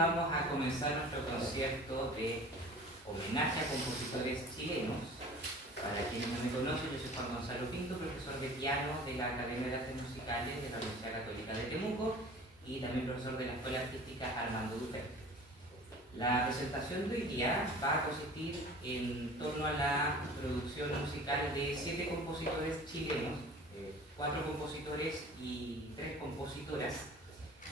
vamos a comenzar nuestro concierto de homenaje a compositores chilenos. Para quienes no me conocen, yo soy Juan Gonzalo Pinto, profesor de piano de la Academia de Artes Musicales de la Universidad Católica de Temuco y también profesor de la Escuela Artística Armando Duferti. La presentación de hoy día va a consistir en torno a la producción musical de 7 compositores chilenos, 4 compositores y 3 compositoras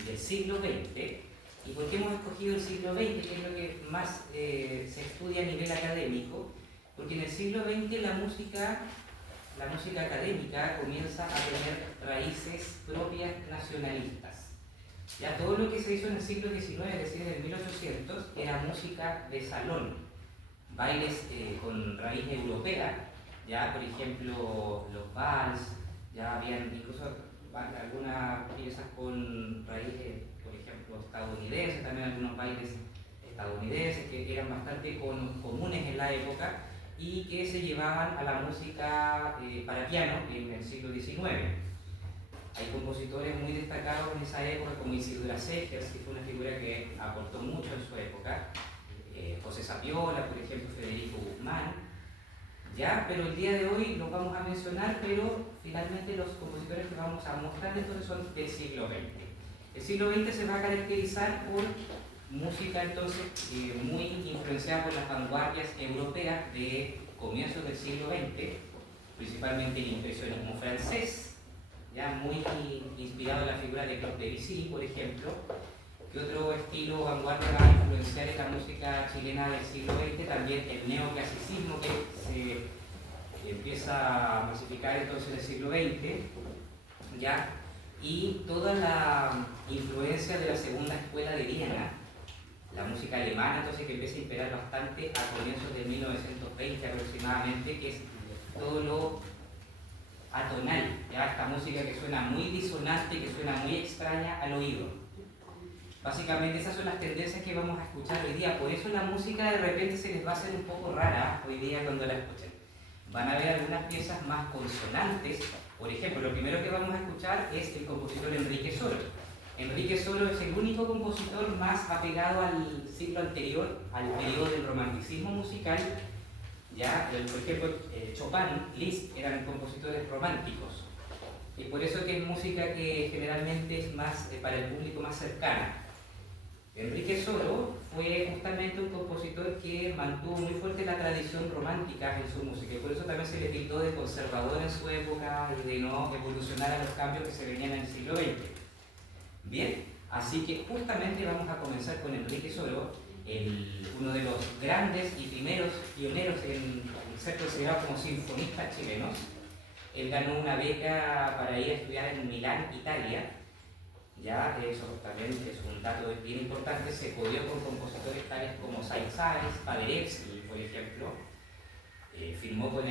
del siglo XX. ¿Y por qué hemos escogido el siglo XX? Que es lo que más se estudia a nivel académico, porque en el siglo XX la música académica comienza a tener raíces propias nacionalistas. Ya todo lo que se hizo en el siglo XIX, es decir, en el 1800, era música de salón, bailes con raíz europea, ya por ejemplo los vals, ya habían incluso algunas piezas con raíz, por ejemplo, estadounidenses, también algunos bailes estadounidenses que eran bastante comunes en la época y que se llevaban a la música para piano en el siglo XIX. Hay compositores muy destacados en esa época como Isidora Segers, que fue una figura que aportó mucho en su época, José Sapiola, por ejemplo, Federico Guzmán, ¿ya? Pero el día de hoy los vamos a mencionar, pero finalmente los compositores que vamos a mostrar entonces son del siglo XX. El siglo XX se va a caracterizar por música entonces muy influenciada por las vanguardias europeas de comienzos del siglo XX, principalmente el impresionismo francés, ya muy inspirado en la figura de Claude Debussy, por ejemplo. ¿Qué otro estilo vanguardia va a influenciar en la música chilena del siglo XX? También el neoclasicismo, que se empieza a masificar entonces en el siglo XX, ¿ya? Y toda la influencia de la segunda escuela de Viena, la música alemana, entonces, que empieza a imperar bastante a comienzos de 1920 aproximadamente, que es todo lo atonal, ¿ya? Esta música que suena muy disonante, que suena muy extraña al oído. Básicamente esas son las tendencias que vamos a escuchar hoy día, por eso la música de repente se les va a hacer un poco rara hoy día cuando la escuchen. Van a ver algunas piezas más consonantes. Por ejemplo, lo primero que vamos a escuchar es el compositor Enrique Soro. Enrique Soro es el único compositor más apegado al siglo anterior, al periodo del romanticismo musical. Ya, por ejemplo, Chopin, Liszt eran compositores románticos. Y por eso que es música que generalmente es más para el público más cercana. Enrique Soro fue justamente un compositor que mantuvo muy fuerte la tradición romántica en su música, y por eso también se le tildó de conservador en su época y de no evolucionar a los cambios que se venían en el siglo XX. Bien, así que justamente vamos a comenzar con Enrique Soro, uno de los grandes y primeros pioneros en ser considerado como sinfonistas chilenos. Él ganó una beca para ir a estudiar en Milán, Italia. Ya, eso también es un dato bien importante. Se codió con compositores tales como Sainz-Saiz, Paderewski, por ejemplo. Firmó con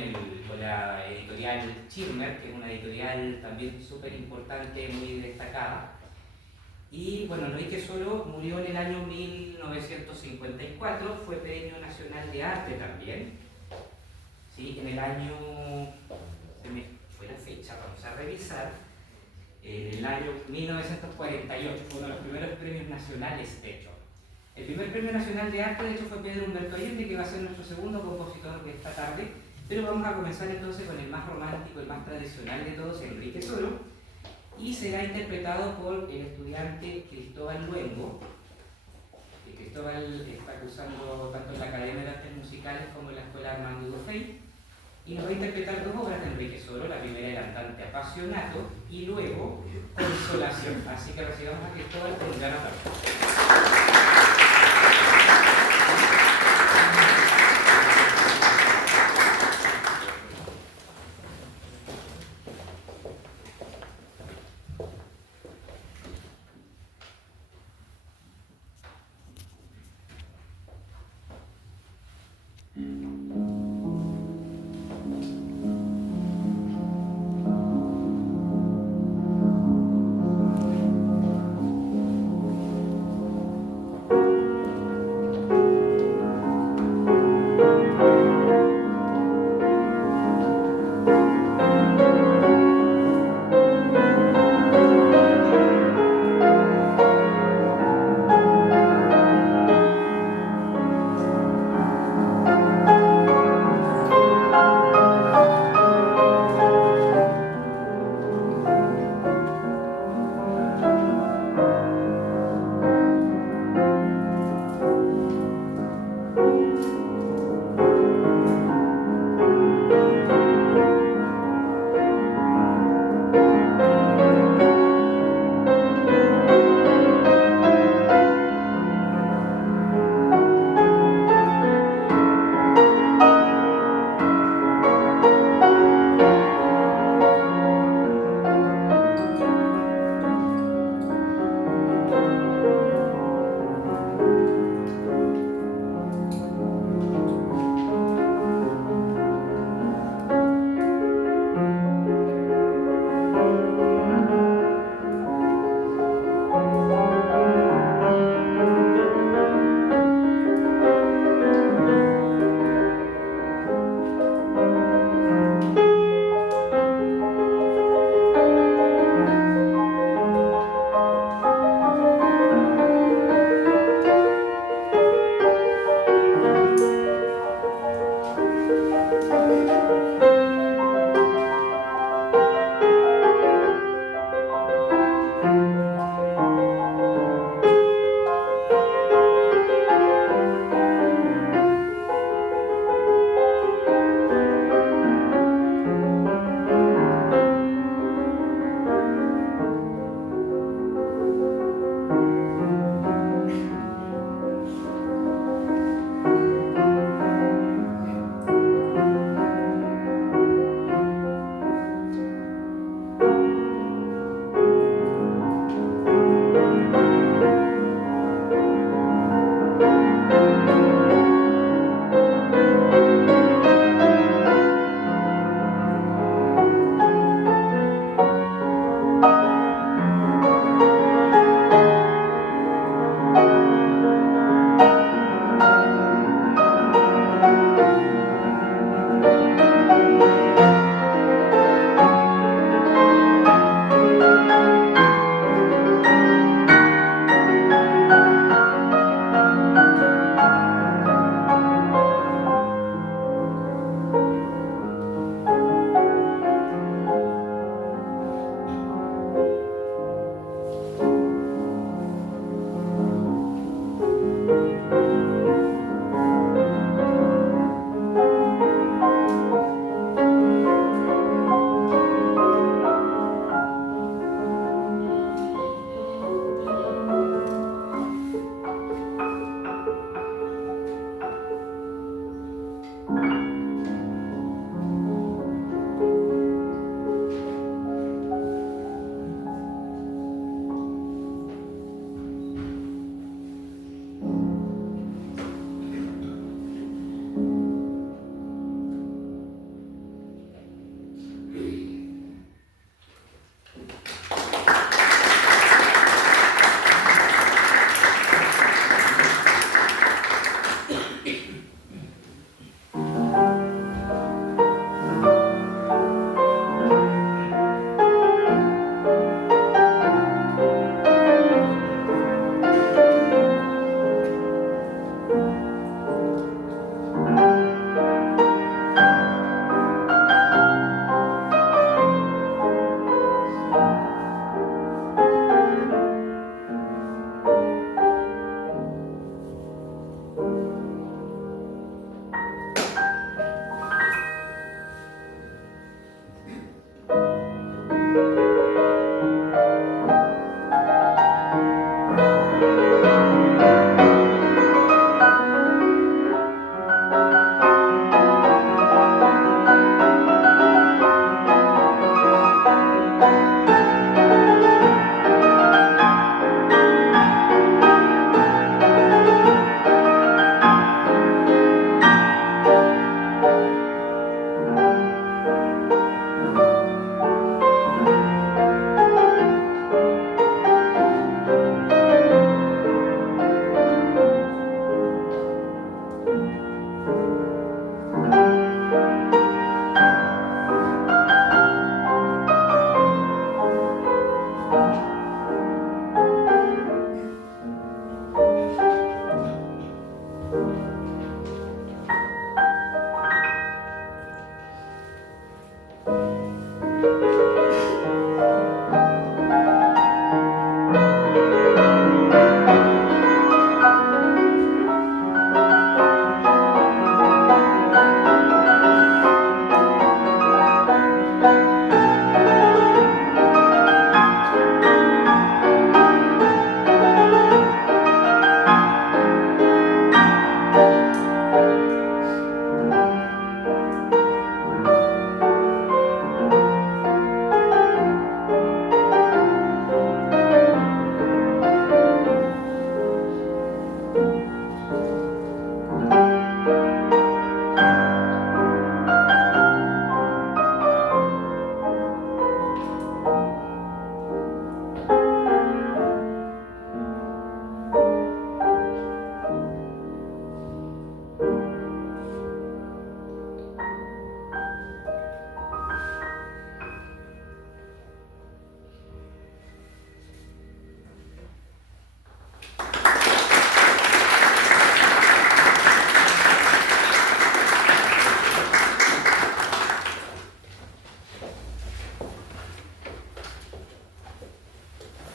la editorial Schirmer, que es una editorial también súper importante, muy destacada. Y bueno, Enrique Soro murió en el año 1954, fue Premio Nacional de Arte también. ¿Sí? En el año, se me fue la fecha, vamos a revisar, en el año 1948, fue uno de los primeros premios nacionales, de hecho. El primer Premio Nacional de Arte, de hecho, fue Pedro Humberto Allende, que va a ser nuestro segundo compositor de esta tarde, pero vamos a comenzar entonces con el más romántico, el más tradicional de todos, Enrique Soro, y será interpretado por el estudiante Cristóbal Luengo. Cristóbal está cursando tanto en la Academia de Artes Musicales como en la Escuela Armando Duferti, y nos va a interpretar 2 obras de Enrique Soro, la primera, El Andante Apasionato, y luego Consolación. Así que recibamos a Cristóbal con un gran aplauso.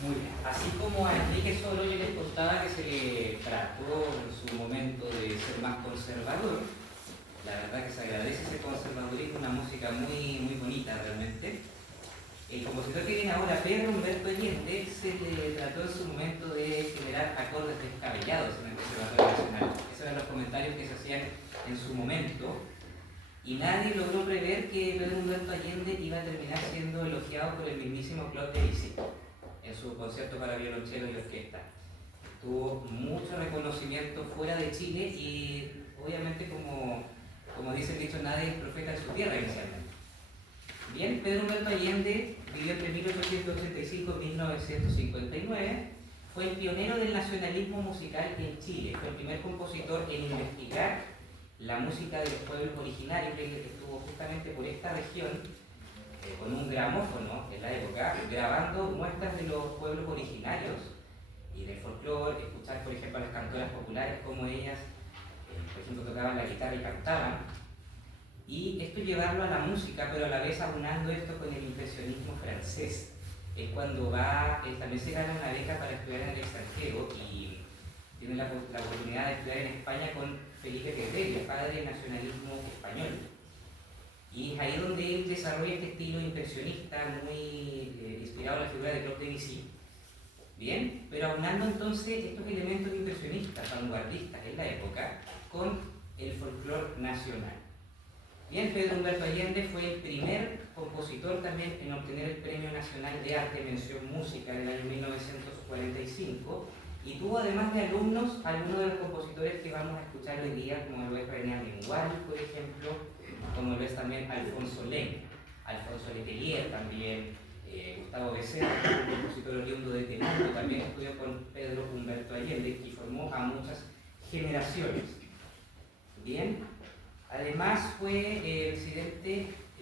Muy bien. Así como a Enrique Soro yo les contaba que se le trató en su momento de ser más conservador, la verdad que se agradece ese conservadurismo, una música muy, muy bonita realmente. El compositor que viene ahora, Pedro Humberto Allende, se le trató en su momento de generar acordes descabellados en el Conservatorio Nacional. Esos eran los comentarios que se hacían en su momento. Y nadie logró prever que Pedro Humberto Allende iba a terminar siendo elogiado por el mismísimo Claude Debussy en su concierto para violonchelo y orquesta. Tuvo mucho reconocimiento fuera de Chile y obviamente como dice el dicho, nadie es profeta en su tierra inicialmente. Bien, Pedro Humberto Allende vivió entre 1885 y 1959, fue el pionero del nacionalismo musical en Chile, fue el primer compositor en investigar la música de los pueblos originarios. Él estuvo justamente por esta región con un gramófono en la época, grabando muestras de los pueblos originarios y del folclore, escuchar por ejemplo a las cantoras populares como ellas, por ejemplo, tocaban la guitarra y cantaban, y esto llevarlo a la música, pero a la vez aunando esto con el impresionismo francés. Es cuando también se gana una beca para estudiar en el extranjero y tiene la oportunidad de estudiar en España con Felipe Pedrell, el padre del nacionalismo español. Y es ahí donde él desarrolla este estilo impresionista muy inspirado en la figura de Claude Debussy. Bien, pero aunando entonces estos elementos impresionistas, vanguardistas en la época, con el folclore nacional. Bien, Pedro Humberto Allende fue el primer compositor también en obtener el Premio Nacional de Arte Mención Música del año 1945 y tuvo además de alumnos algunos de los compositores que vamos a escuchar hoy día, como lo es René Mengual, por ejemplo, como lo es también Alfonso Len, Alfonso Letelier también, Gustavo Becerra, un compositor oriundo de Temuco, también estudió con Pedro Humberto Allende y formó a muchas generaciones. Bien, además fue el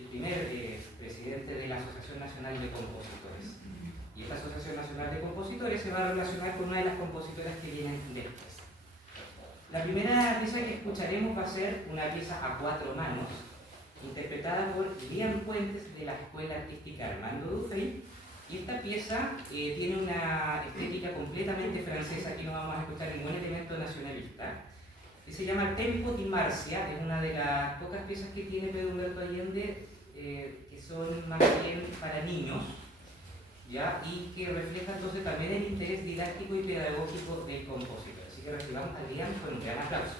primer presidente de la Asociación Nacional de Compositores. Y esta Asociación Nacional de Compositores se va a relacionar con una de las compositoras que vienen después. La primera pieza que escucharemos va a ser una pieza a cuatro manos, interpretada por Lian Puentes de la Escuela Artística Armando Dufay. Y esta pieza tiene una estética completamente francesa, aquí no vamos a escuchar ningún elemento nacionalista, que se llama Tempo di Marcia, es una de las pocas piezas que tiene Pedro Humberto Allende que son más bien para niños, ¿ya? Y que refleja entonces también el interés didáctico y pedagógico del compositor. Así que recibamos a Lian con un gran aplauso.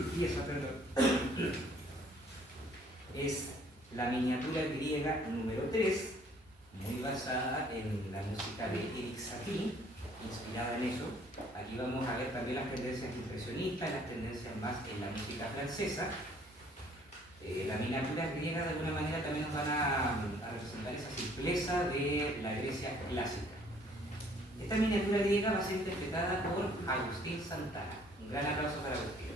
pieza, perdón, es la miniatura griega número 3, muy basada en la música de Erik Satie, inspirada en eso. Aquí vamos a ver también las tendencias impresionistas, las tendencias más en la música francesa. Las miniaturas griegas de alguna manera también nos van a representar esa simpleza de la Grecia clásica. Esta miniatura griega va a ser interpretada por Agustín Santana. Un gran aplauso para Agustín.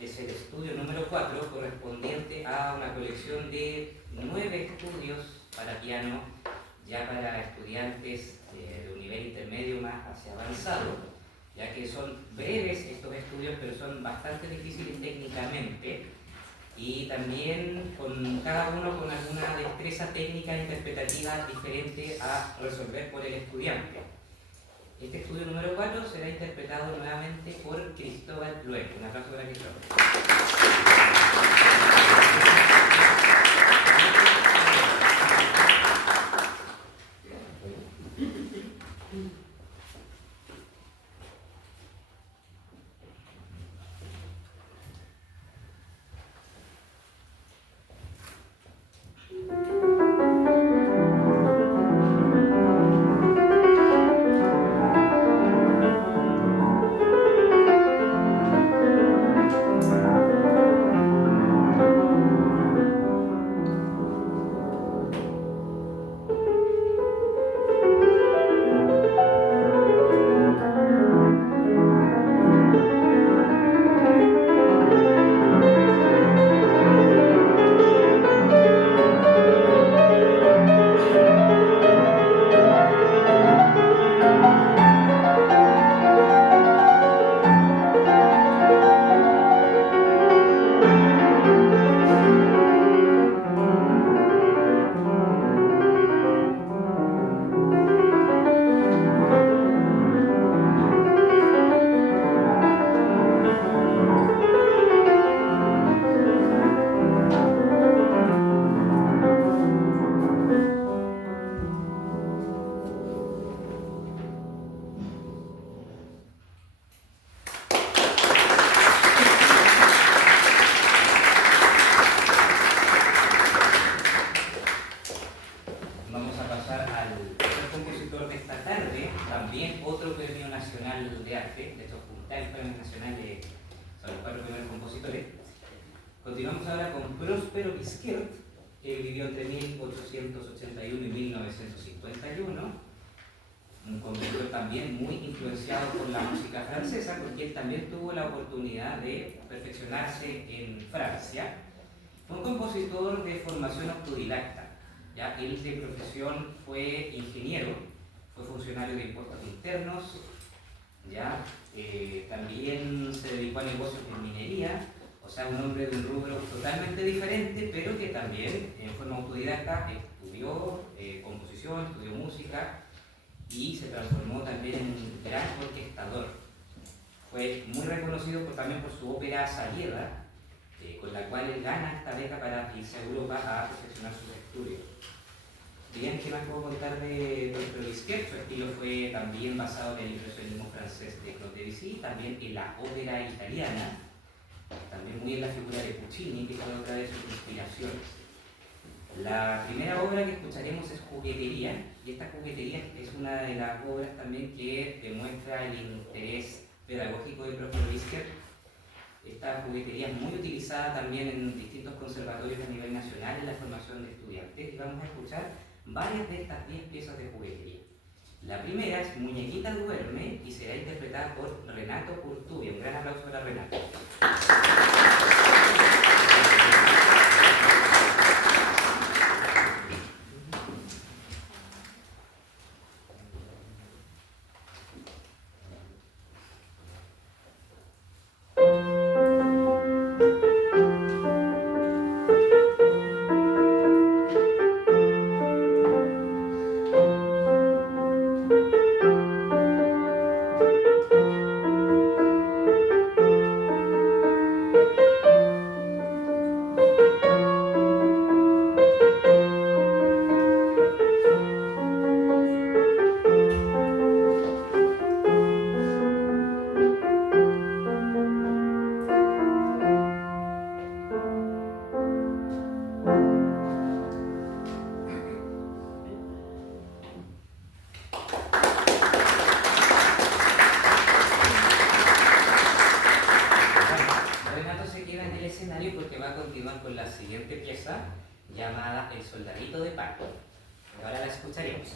Es el estudio número 4, correspondiente a una colección de 9 estudios para piano, ya para estudiantes de un nivel intermedio más hacia avanzado, ya que son breves estos estudios, pero son bastante difíciles técnicamente, y también con cada uno con alguna destreza técnica e interpretativa diferente a resolver por el estudiante. Este estudio número 4 será interpretado nuevamente por Cristóbal Lueg. Un aplauso para Cristóbal. Continuamos ahora con Próspero Bizquert, que vivió entre 1881 y 1951, un compositor también muy influenciado por la música francesa, porque él también tuvo la oportunidad de perfeccionarse en Francia. Fue un compositor de formación autodidacta, ¿ya? Él de profesión fue ingeniero, fue funcionario de impuestos internos, ¿ya? También se dedicó a negocios en minería. O sea, un hombre de un rubro totalmente diferente, pero que también en forma autodidacta estudió composición composición, estudió música y se transformó también en un gran orquestador. Fue muy reconocido también por su ópera Salieda, con la cual él gana esta beca para irse a Europa a perfeccionar sus estudios. Bien, ¿qué más puedo contar de Troisket? Su estilo fue también basado en el impresionismo francés de Claude Debussy, también en la ópera italiana, también muy en la figura de Puccini, que fue otra de sus inspiraciones. La primera obra que escucharemos es Juguetería, y esta Juguetería es una de las obras también que demuestra el interés pedagógico de Prof. Troisket. Esta juguetería es muy utilizada también en distintos conservatorios a nivel nacional en la formación de estudiantes, y vamos a escuchar varias de estas 10 piezas de juguetería. La primera es Muñequita Duerme y será interpretada por Renato Curtubia. Un gran aplauso para Renato. Porque va a continuar con la siguiente pieza llamada El Soldadito de Paco. Ahora la escucharemos.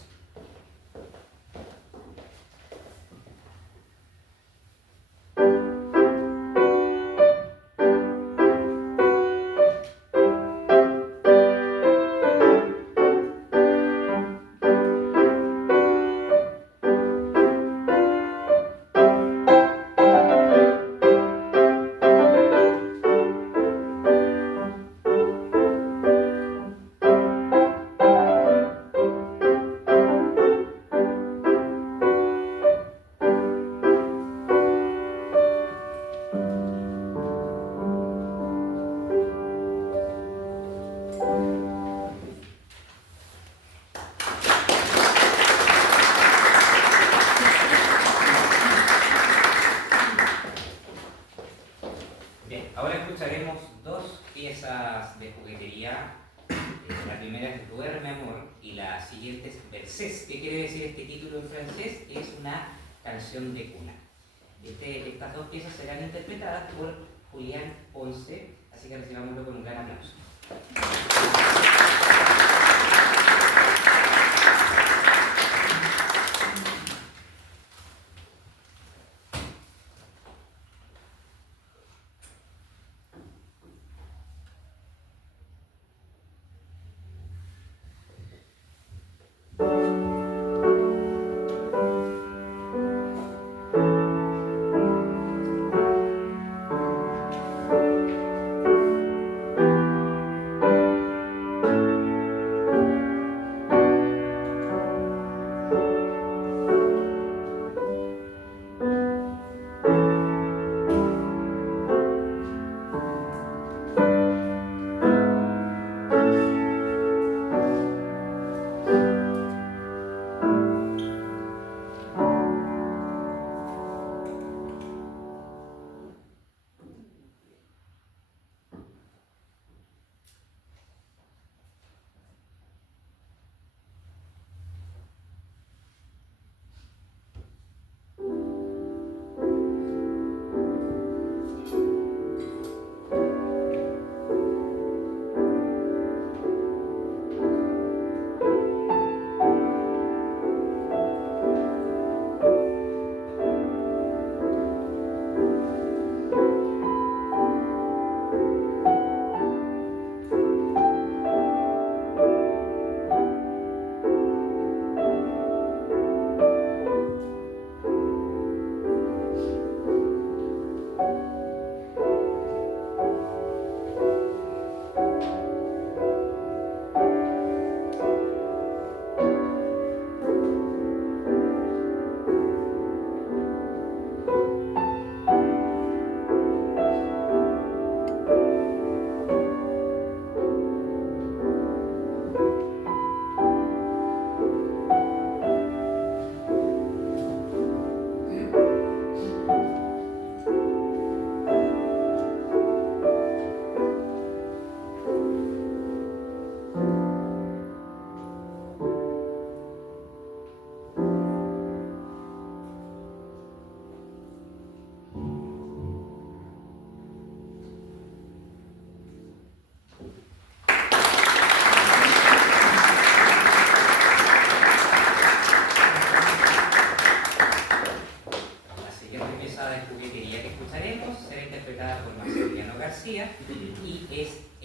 Ahora escucharemos dos piezas de juguetería. La primera es Duerme Amor y la siguiente es Berceuse. ¿Qué quiere decir este título en francés? Es una canción de cuna. Estas dos piezas serán interpretadas por Julián Ponce, así que recibámoslo con un gran aplauso.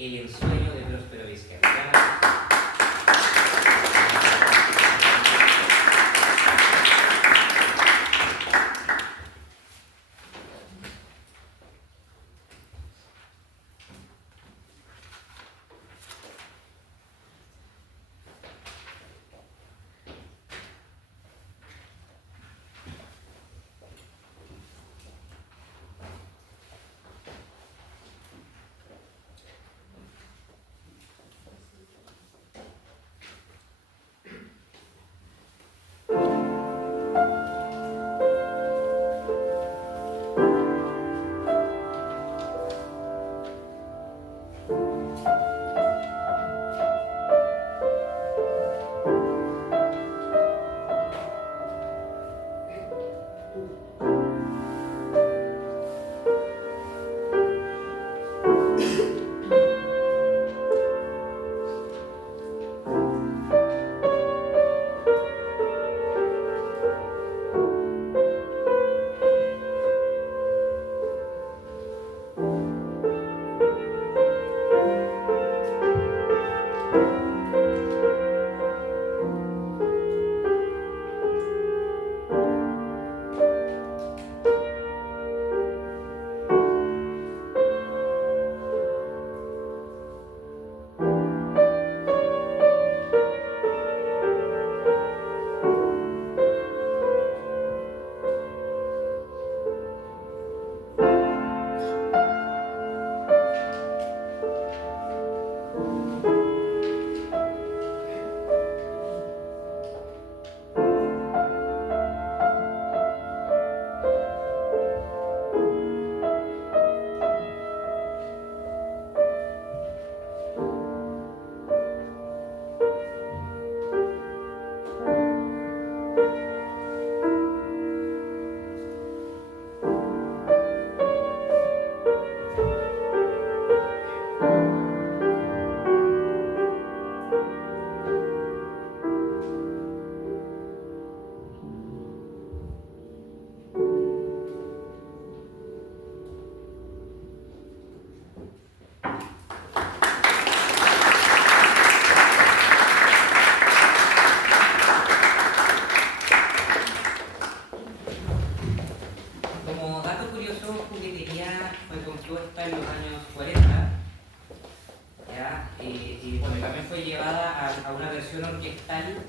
El ensueño de Próspero Vizquerdo.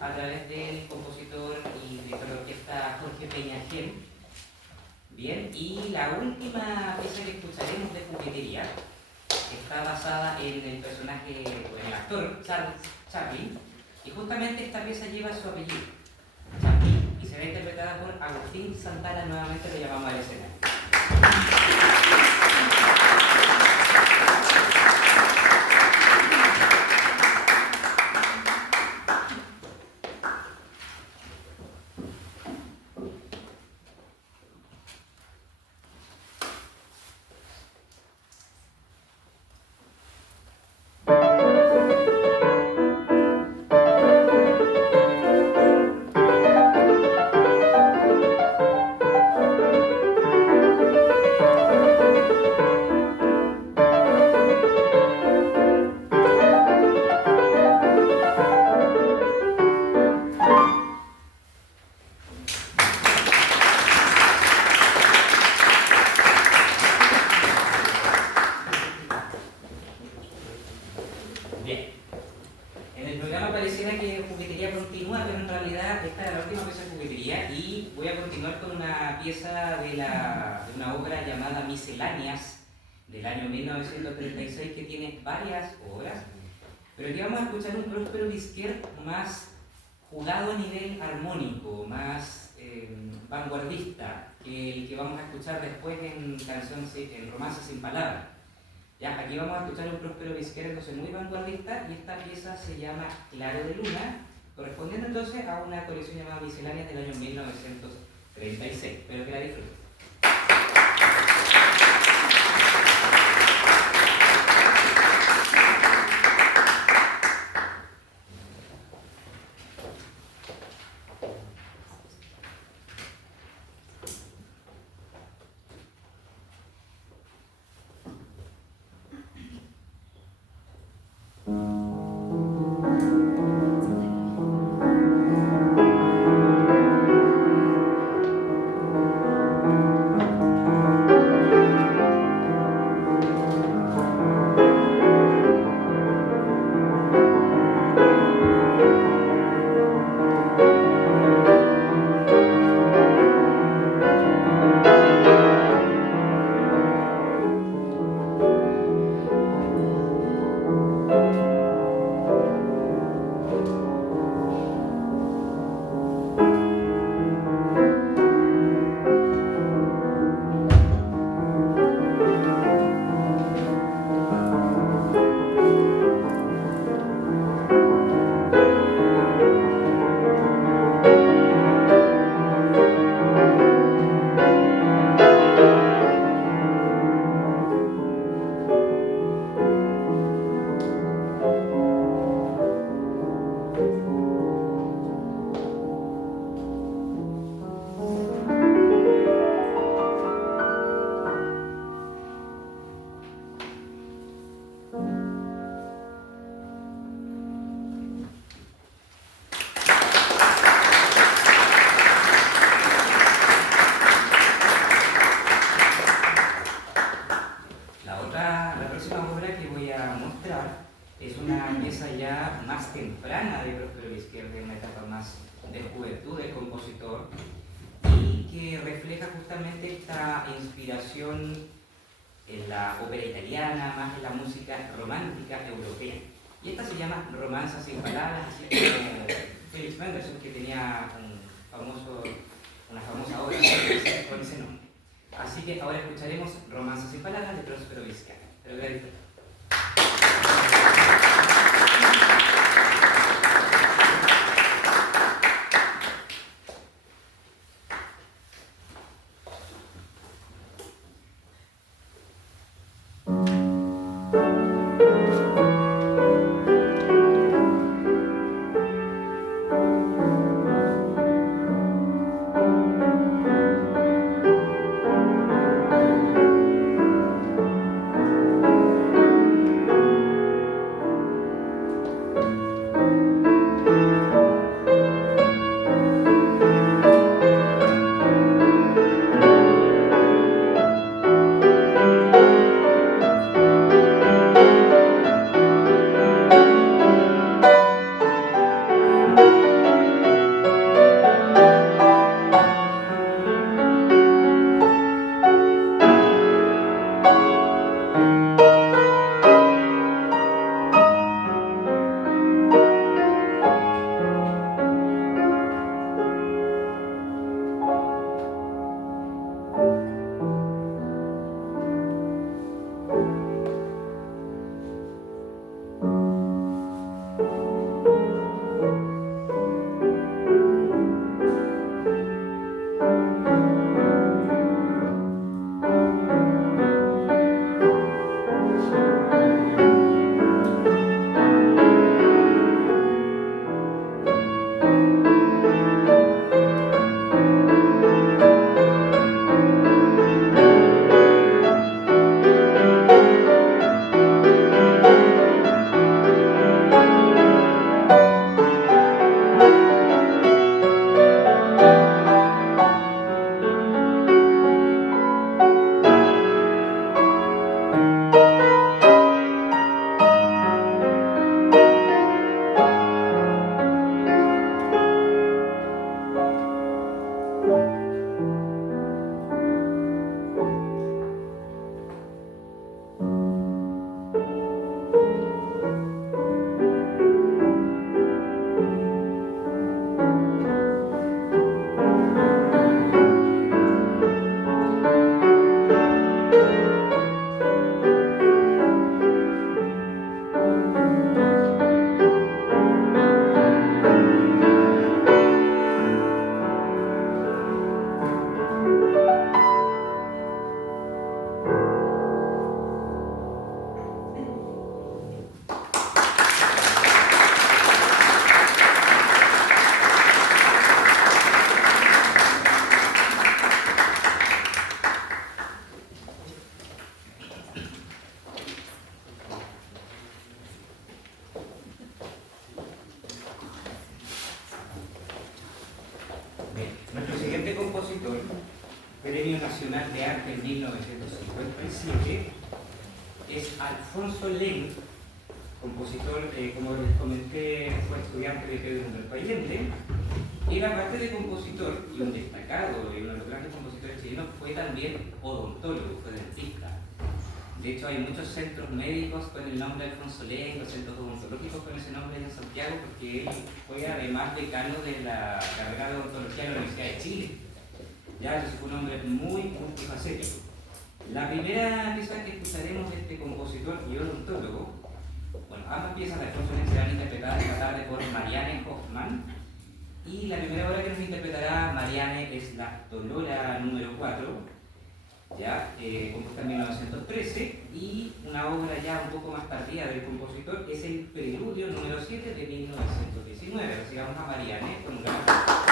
A través del compositor y director de orquesta Jorge Peñagel. Bien, y la última pieza que escucharemos de Juguetería está basada en el personaje, o en el actor Charles Chaplin, y justamente esta pieza lleva su apellido, Chaplin, y será interpretada por Agustín Santana. Nuevamente lo llamamos al escenario. Del año 1936, que tiene varias obras, pero aquí vamos a escuchar un Próspero Vizquerdo más jugado a nivel armónico, más vanguardista, que el que vamos a escuchar después en Romance sin Palabras. Ya, aquí vamos a escuchar un Próspero Vizquerdo entonces muy vanguardista, y esta pieza se llama Claro de Luna, correspondiendo entonces a una colección llamada Misceláneas del año 1936. Espero que la disfruten. Es una pieza ya más temprana de Próspero Vizquerda, en una etapa más de juventud del compositor, y que refleja justamente esta inspiración en la ópera italiana, más en la música romántica europea. Y esta se llama Romanza sin palabras, así como Felix Mendelssohn, que tenía una famosa obra con ese nombre. Así que ahora escucharemos Romanza sin palabras de Próspero Vizquerda. Espero que la disfruten. Nuestro siguiente compositor, Premio Nacional de Arte en 1957, es Alfonso Lenz, compositor, como les comenté, fue estudiante de Pedro Humberto Allende. Él, aparte de compositor y un destacado y uno de los grandes compositores chilenos, fue también odontólogo, fue dentista. De hecho, hay muchos centros médicos con el nombre de Alfonso Lenz, centros odontológicos con ese nombre en Santiago, porque él fue además decano de la carrera de odontología de la Universidad de Chile. Ya, entonces fue un hombre muy multifacético. La primera pieza que escucharemos de este compositor y odontólogo, bueno, ambas piezas de Alfonso Lenz serán interpretadas esta tarde por Marianne Hoffman, y la primera obra que nos interpretará Marianne es la Dolora número 4, ya, compuesta en 1913, y una obra ya un poco más tardía del compositor es el Preludio número 7 de 1919. Recibamos a Marianne con un gran aplauso.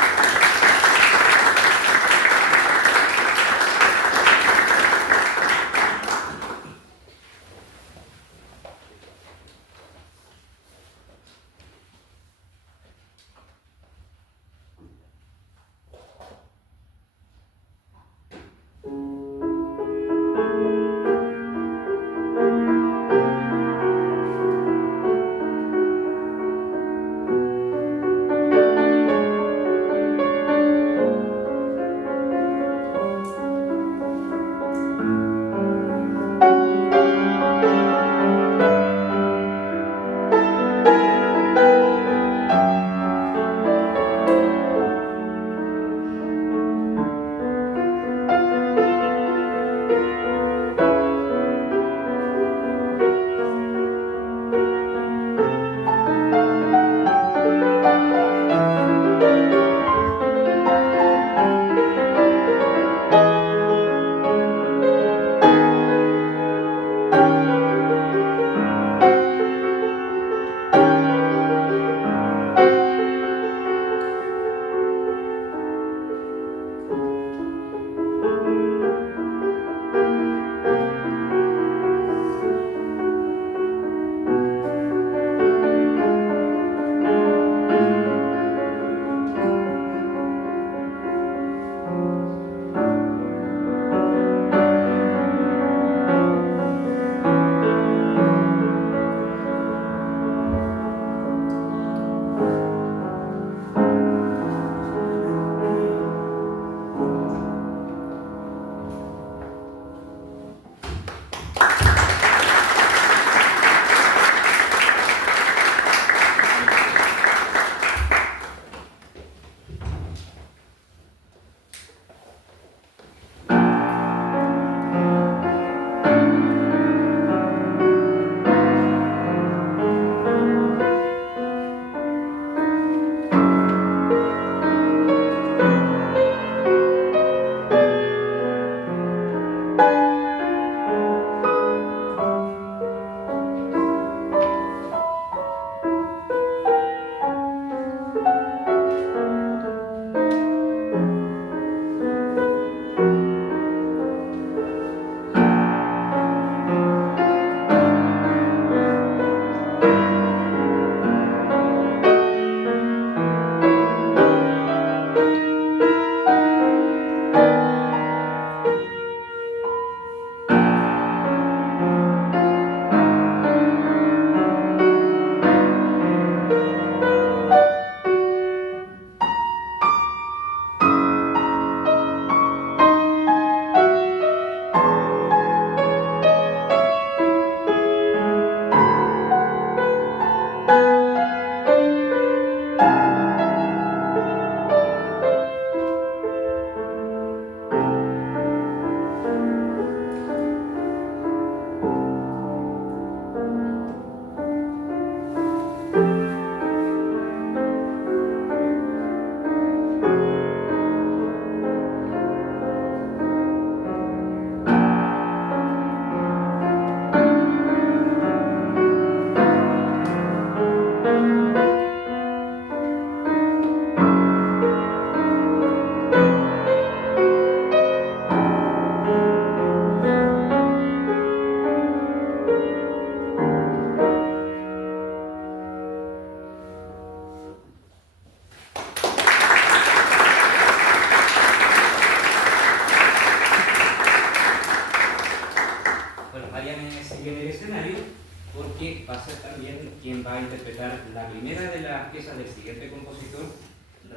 quien va a interpretar la primera de las piezas del siguiente compositor,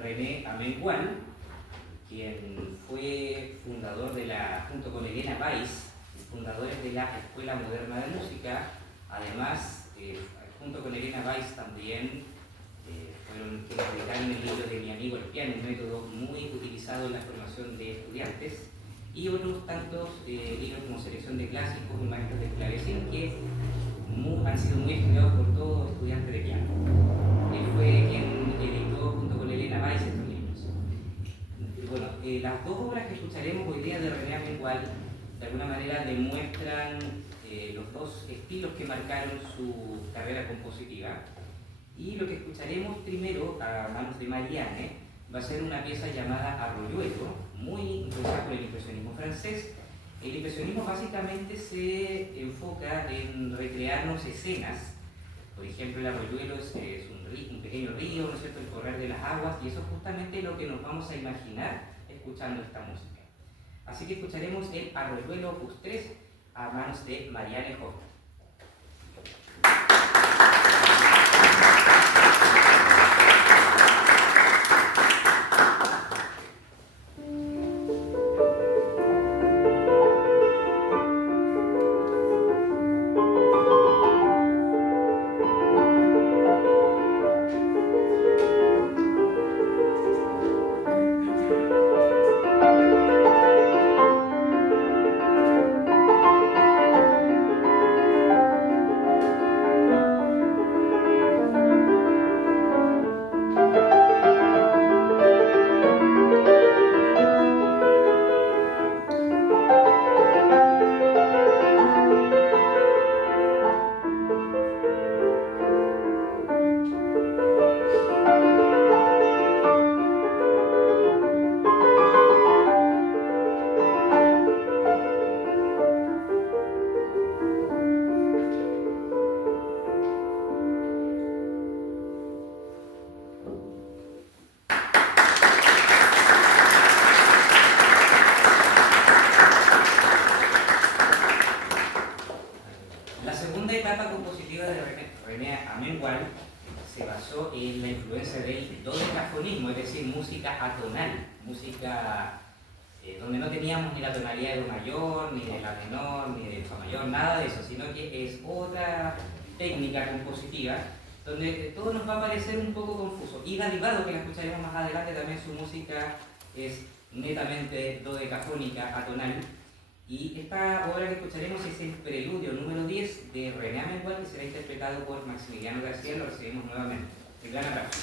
René Amengual, quien fue fundador junto con Elena Weiss, fundadores de la Escuela Moderna de Música. Además, junto con Elena Weiss también fueron quienes publicaron el libro de Mi amigo el piano, un método muy utilizado en la formación de estudiantes, y otros tantos libros como Selección de Clásicos y Maestros de Clavecín, que han sido muy estudiados por todo estudiante de piano. Él fue quien editó junto con Elena Weiss estos libros. Bueno, las dos obras que escucharemos hoy día de René Amengual de alguna manera demuestran los dos estilos que marcaron su carrera compositiva. Y lo que escucharemos primero a manos de Marianne va a ser una pieza llamada Arroyuelo, muy influenciada por el impresionismo francés. El impresionismo básicamente se enfoca en recrearnos escenas. Por ejemplo, el arroyuelo es un pequeño río, ¿no es cierto?, el correr de las aguas, y eso es justamente lo que nos vamos a imaginar escuchando esta música. Así que escucharemos el Arroyuelo Opus 3 a manos de Marianne Hoffman. Música donde no teníamos ni la tonalidad de do mayor, ni de la menor, ni de fa mayor, nada de eso, sino que es otra técnica compositiva donde todo nos va a parecer un poco confuso. Y Gadivado, que la escucharemos más adelante, también su música es netamente dodecafónica, atonal. Y esta obra que escucharemos es el preludio número 10 de René Amengual, que será interpretado por Maximiliano García. Lo recibimos nuevamente. Un gran abrazo.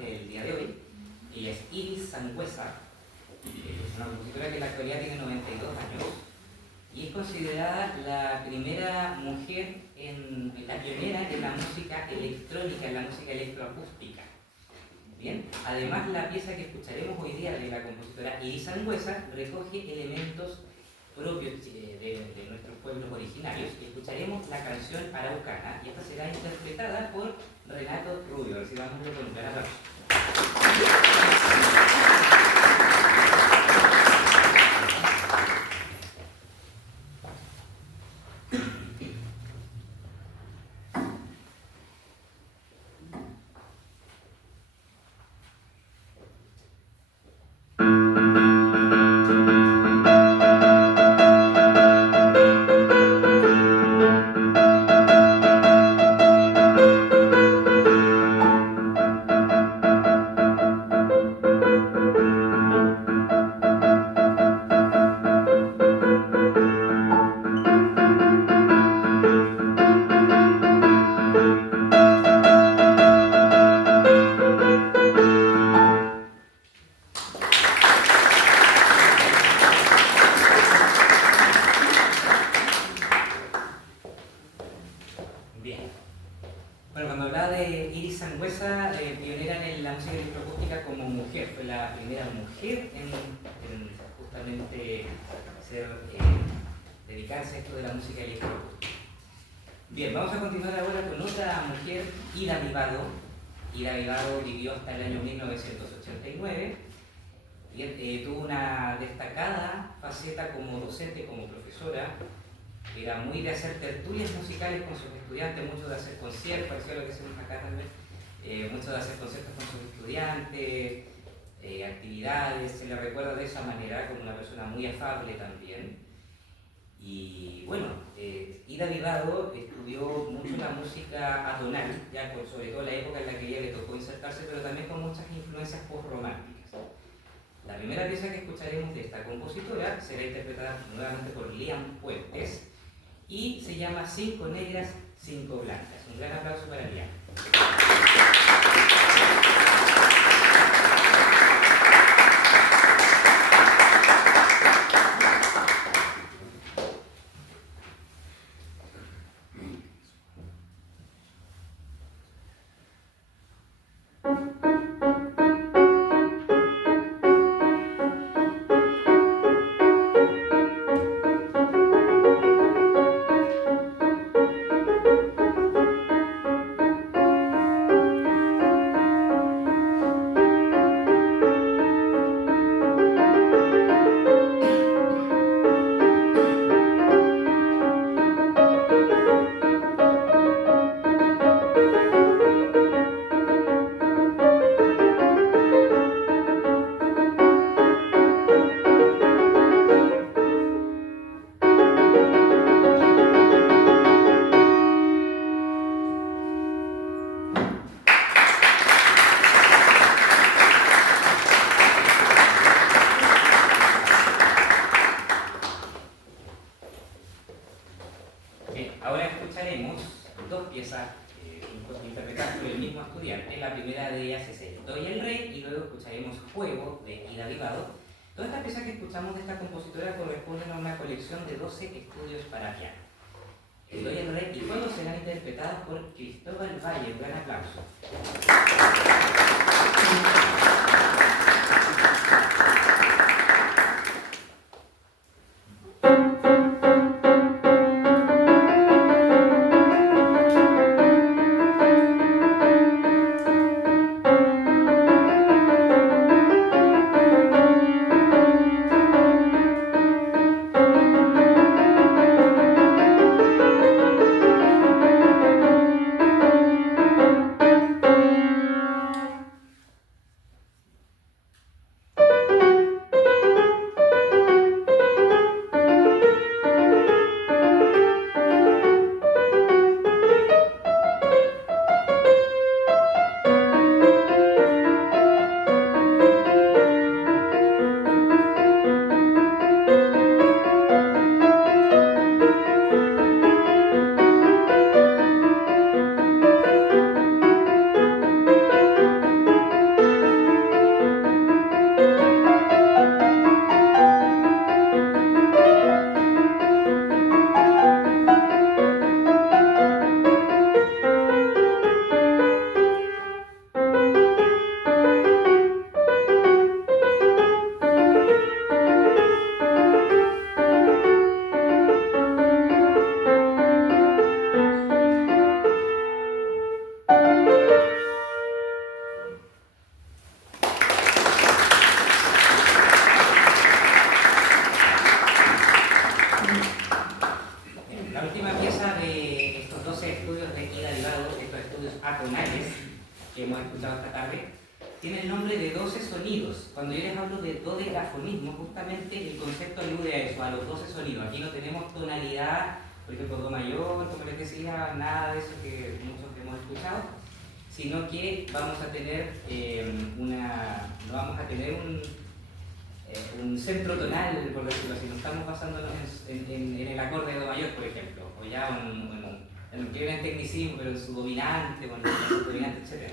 El día de hoy. Ella es Iris Sangüesa, es una compositora que en la actualidad tiene 92 años y es considerada la primera mujer, la pionera en la música electrónica, en la música electroacústica. Bien, además la pieza que escucharemos hoy día de la compositora Iris Sangüesa recoge elementos propios de nuestros pueblos originarios, y escucharemos la canción araucana, y esta será interpretada por Renato Rubio. Recibámoslo con un gran aplauso. en justamente dedicarse a esto de la música electroacústica. Bien, vamos a continuar ahora con otra mujer, Ida Vivado. Ida Vivado vivió hasta el año 1989 y tuvo una destacada faceta como docente, como profesora. Era muy de hacer tertulias musicales con sus estudiantes, mucho de hacer conciertos, parecía lo que hacemos acá también, mucho de hacer conciertos con sus estudiantes, actividades, se le recuerda de esa manera como una persona muy afable también. Y bueno, Ida Vivado estudió mucho la música atonal, ya sobre todo en la época en la que ella le tocó insertarse, pero también con muchas influencias postrománticas. La primera pieza que escucharemos de esta compositora será interpretada nuevamente por Liam Puentes y se llama 5 negras, 5 blancas. Un gran aplauso para Liam. Ahora escucharemos dos piezas interpretadas por el mismo estudiante. La primera de ellas es El Do y el Re, y luego escucharemos Juego de Ida Vivado. Todas estas piezas que escuchamos de esta compositora corresponden a una colección de 12 estudios para piano. El Do y el Re y Juego serán interpretados por Cristóbal Valle. Un gran aplauso. que hemos escuchado esta tarde, tiene el nombre de 12 sonidos. Cuando yo les hablo de dodecafonismo, justamente el concepto alude a eso, a los 12 sonidos. Aquí no tenemos tonalidad, por ejemplo, do mayor, como les decía, nada de eso que muchos hemos escuchado, sino que vamos a tener un centro tonal, por decirlo así. No estamos basándonos en el acorde de do mayor, por ejemplo, o ya en el tecnicismo, pero en su dominante, o en su dominante, etc.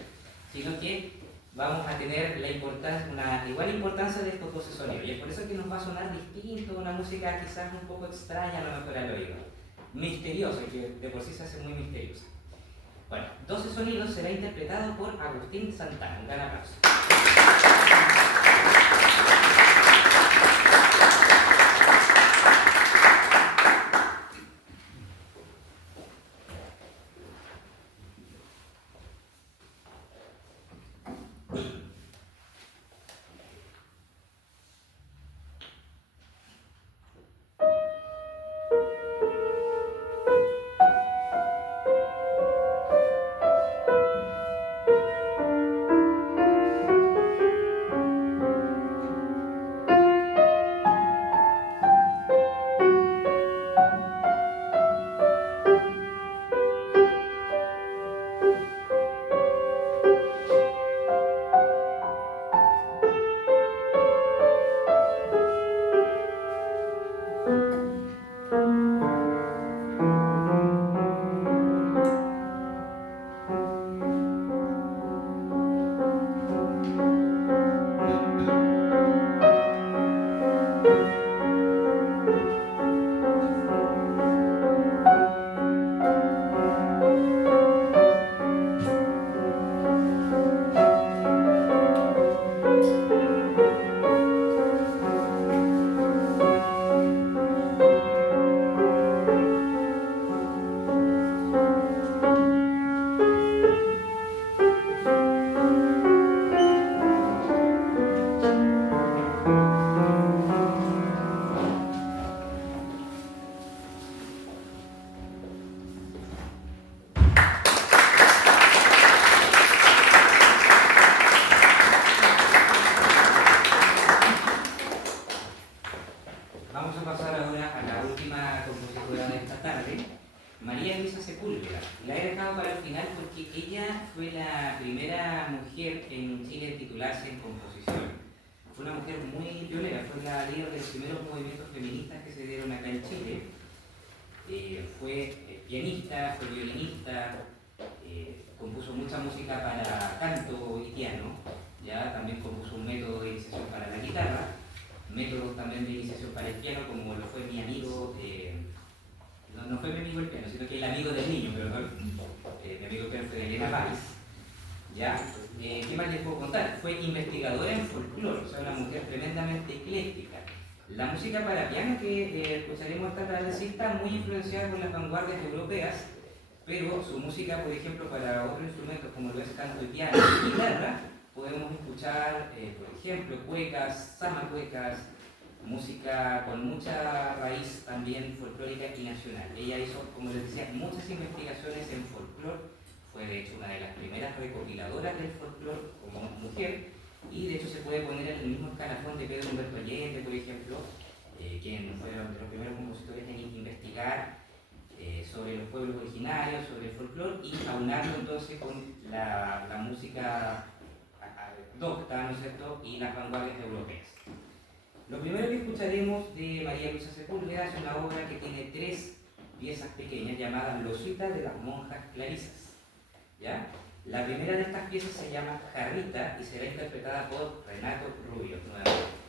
Sino que vamos a tener una igual importancia de estos 12 sonidos. Y es por eso que nos va a sonar distinto, una música quizás un poco extraña a lo mejor al oído. Misteriosa, que de por sí se hace muy misteriosa. Bueno, 12 sonidos será interpretado por Agustín Santana. Un gran aplauso. Vamos a pasar ahora a la última compositora de esta tarde, María Luisa Sepúlveda. La he dejado para el final porque ella fue la primera mujer en Chile en titularse en composición. Fue una mujer muy pionera, fue la líder de los primeros movimientos feministas que se dieron acá en Chile. Fue pianista, fue violinista, compuso mucha música para canto y piano, ya también compuso un método de iniciación para la guitarra, métodos también de iniciación para el piano, como lo fue mi amigo, no fue mi amigo el piano, sino que el amigo del niño, pero mi amigo el piano fue de Elena Valls. ¿Ya? ¿Qué más les puedo contar? Fue investigadora en folclore, o sea, una mujer tremendamente ecléctica. La música para piano que escucharemos esta tarde sí está muy influenciada por las vanguardias europeas, pero su música, por ejemplo, para otros instrumentos como lo es canto y piano y guitarra, podemos escuchar, por ejemplo, cuecas, zamacuecas, música con mucha raíz también folclórica y nacional. Ella hizo, como les decía, muchas investigaciones en folclore. Fue de hecho una de las primeras recopiladoras del folclore como mujer, y de hecho se puede poner en el mismo escalafón de Pedro Humberto Allende, por ejemplo, quien fue de los primeros compositores en investigar sobre los pueblos originarios, sobre el folclore, y aunarlo entonces con la música docta, ¿no es cierto?, y las vanguardias europeas. Lo primero que escucharemos de María Luisa Sepúlveda es una obra que tiene 3 piezas pequeñas llamadas Losita de las monjas clarisas. ¿Ya? La primera de estas piezas se llama Jarrita y será interpretada por Renato Rubio nuevamente.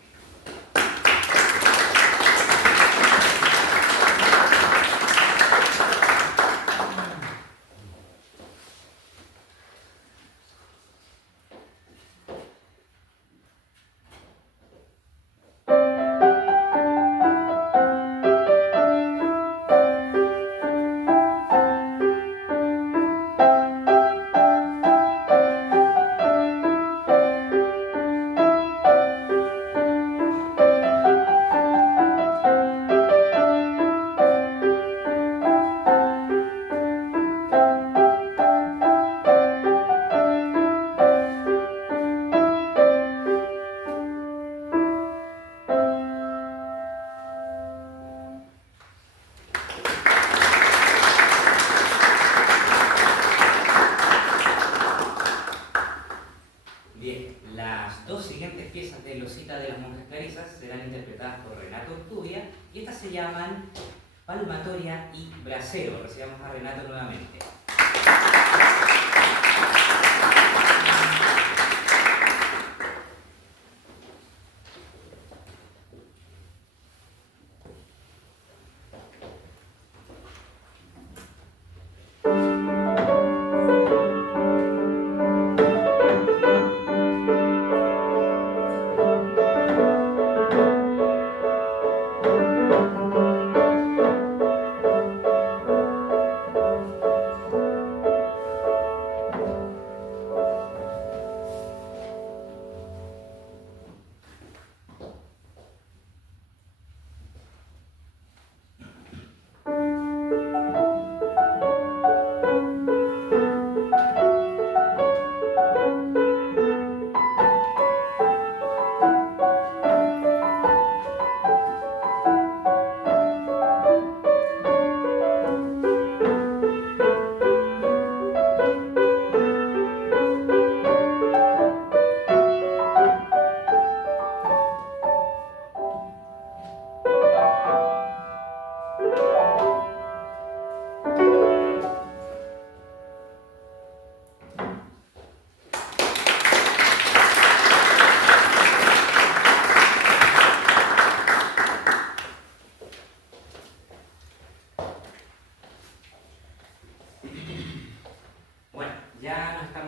Palmatoria y Brasero. Recibamos a Renato nuevamente.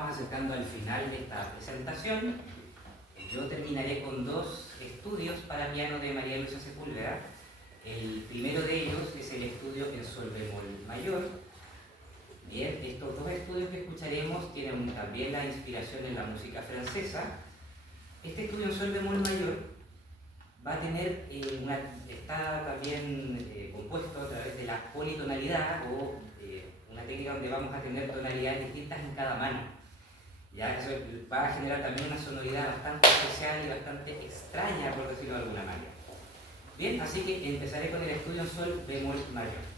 Acercando al final de esta presentación, yo terminaré con 2 estudios para piano de María Luisa Sepúlveda. El primero de ellos es el estudio en sol bemol mayor. Bien, estos 2 estudios que escucharemos tienen también la inspiración en la música francesa. Este estudio en sol bemol mayor va a tener está también compuesto a través de la politonalidad o una técnica donde vamos a tener tonalidades distintas en cada mano. Ya, eso va a generar también una sonoridad bastante especial y bastante extraña, por decirlo de alguna manera. Bien, así que empezaré con el estudio en sol bemol mayor.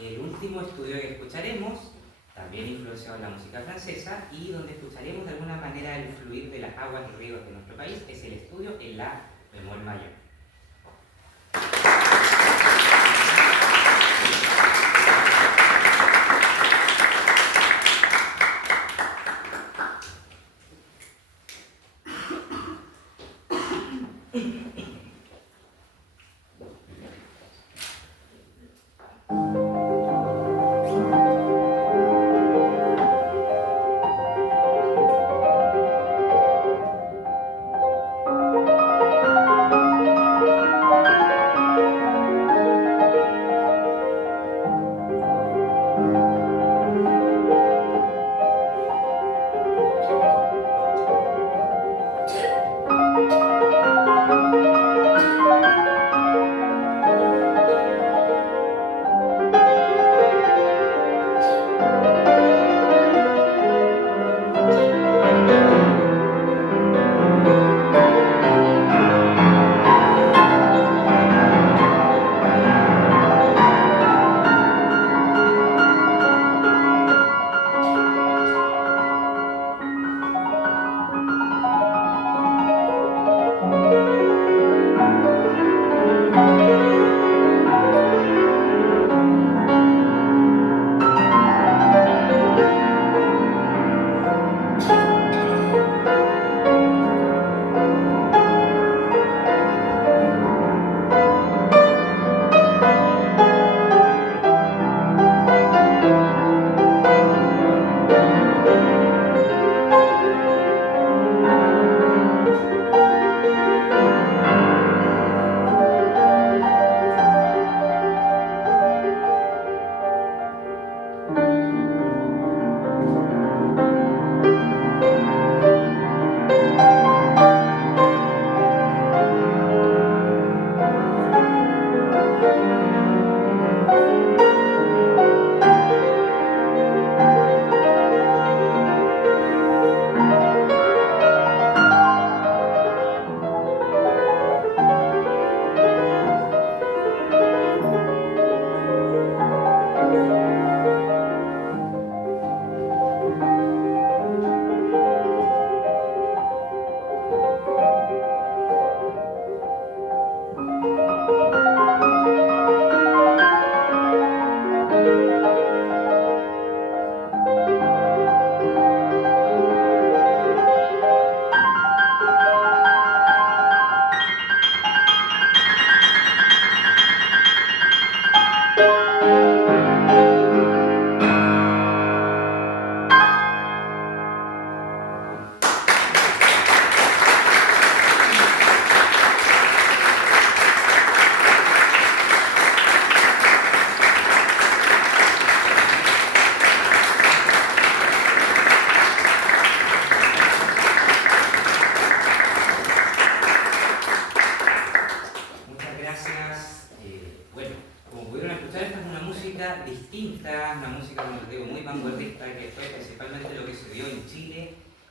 El último estudio que escucharemos, también influenciado en la música francesa y donde escucharemos de alguna manera el fluir de las aguas y ríos de nuestro país, es el estudio en la bemol mayor.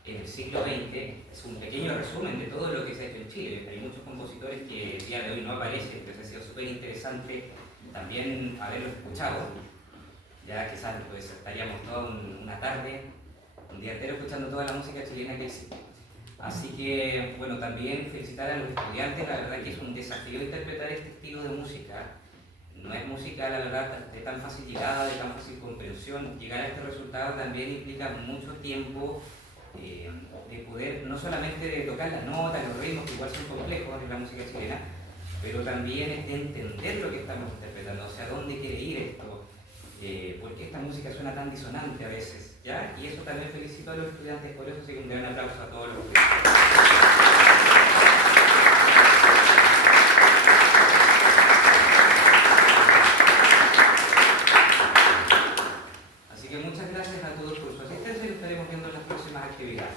en el siglo XX, es un pequeño resumen de todo lo que se ha hecho en Chile. Hay muchos compositores que el día de hoy no aparecen, entonces ha sido súper interesante también haberlos escuchado. Ya quizás pues, estaríamos toda una tarde, un día entero escuchando toda la música chilena que existe. Así que, bueno, también felicitar a los estudiantes, la verdad que es un desafío interpretar este estilo de música. No es música, la verdad, de tan fácil llegada, de tan fácil comprensión. Llegar a este resultado también implica mucho tiempo de poder, no solamente de tocar las notas, los ritmos, que igual son complejos en la música chilena, pero también es de entender lo que estamos interpretando, o sea, dónde quiere ir esto, por qué esta música suena tan disonante a veces, ¿ya? Y eso también felicito a los estudiantes por eso, así que un gran aplauso a todos los estudiantes. Así que muchas gracias a todos por su asistencia y nos estaremos viendo en las próximas actividades.